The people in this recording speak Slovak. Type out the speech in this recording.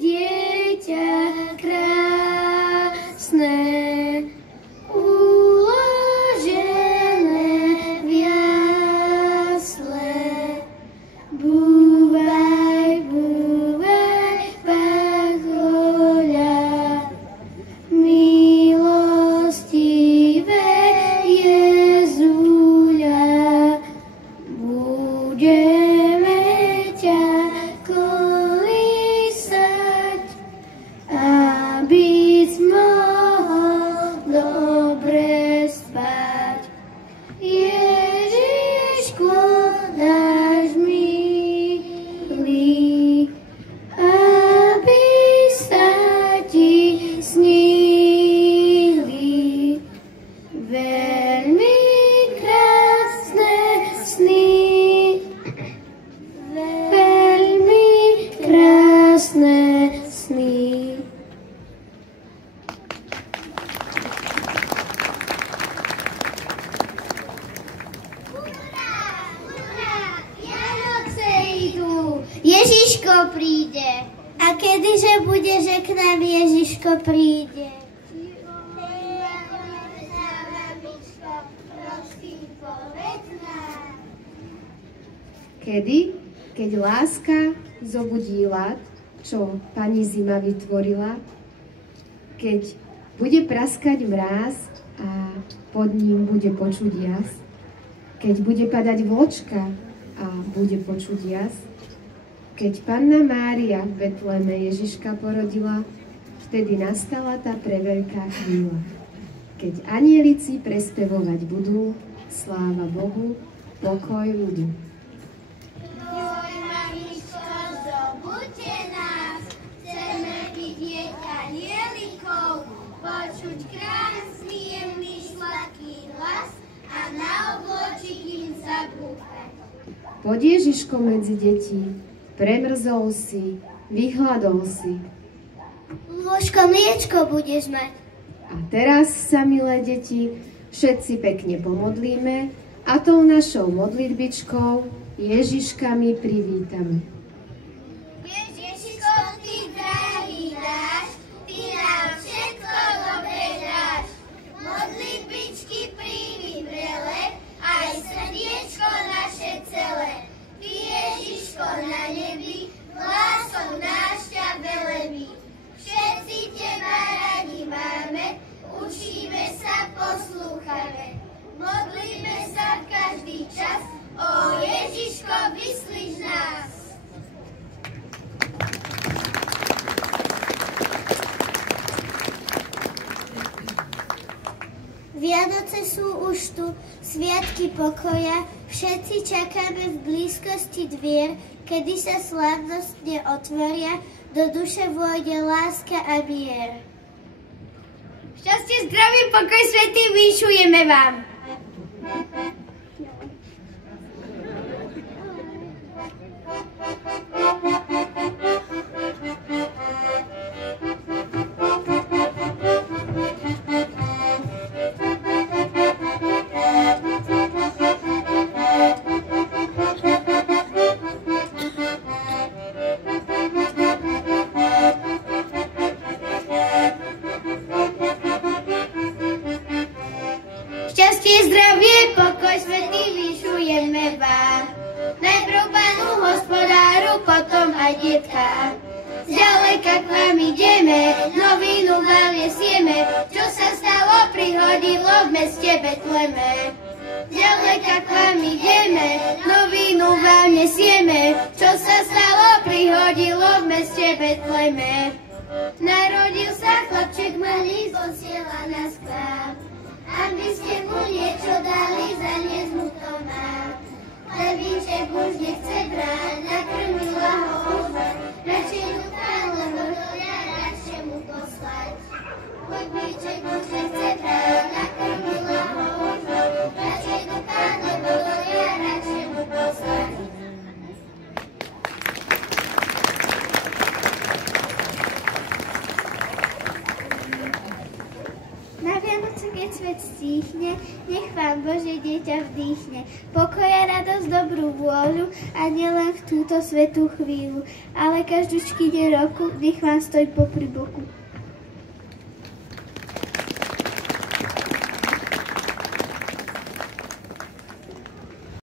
dieťa krásne, uložené v jasle. Búvaj, búvaj, pachoľa, milostivé Jezuľa, budeme ťa kolísať, aby si mohol dobre spať. Ježišku náš milý, aby sa ti snili veľmi krásne sny, veľmi krásne sny. Vianoce idú, Ježiško príde. A kedyže bude, že k nám Ježiško príde? Kedy? Keď láska zobudí ľad, čo pani zima vytvorila, keď bude praskať mráz a pod ním bude počuť jas, keď bude padať vločka a bude počuť jas, keď Panna Mária v Betleme Ježiška porodila, vtedy nastala tá preveľká chvíľa. Keď anielici prespevovať budú, sláva Bohu, pokoj ľudu. Oj, mamičko, zobuďte nás, chceme vidieť anielikov, počuť krásny, jemný, sladký hlas a na obločík im zabúchať. Poď Ježiško medzi deti, premrzol si, vyhladol si. Lôžko mliečko budeš mať. A teraz sa, milé deti, všetci pekne pomodlíme a tou našou modlitbičkou Ježiška my privítame. Ježiško, ty drahý náš, ty nám všetko dobre dáš. Modlitbičky príjmi vrele, aj srdiečko naše celé. Ty, Ježiško, na nebi, láskou náš ťa velebí. Všetci teba radi máme, učíme sa, poslúchame. Modlíme sa v každý čas, o Ježiško, vyslíš nás. Vianoce sú už tu, sviatky pokoja, všetci čakáme v blízkosti dvier, kedy sa slávnostne otvoria, do duše vôjde láska a mier. Šťastie, zdravie, pokoj, svätý, vyšujeme vám. Šťastie, zdravie, pokoj, svätý, vyšujeme vám. Najprv Pánu hospodáru, potom aj detka. Zďaleka k vám ideme, novinu vám nesieme, čo sa stalo, prihodilo v meste Betleme. Zďaleka k vám ideme, novinu vám nesieme, čo sa stalo, prihodilo v meste Betleme. Narodil sa chlapček malý, posiela nás k vám, aby ste mu niečo dali, zaniesť mu to mám. Chlebíček už nechce brať, nakrmila ho ožvať, radšej dúfam, lebo to ja radšej mu poslať. Chlebíček už nechce brať, nakrmila ho ožvať, radšej dúfam, lebo to ja radšej mu poslať. Na Vianoce, keď svet stíchne, nech vám Božie dieťa vdýchne. Pokoj a radosť, dobrú vôľu a nielen v túto svetú chvíľu, ale každúčky deň roku, nech vám stojí popri boku.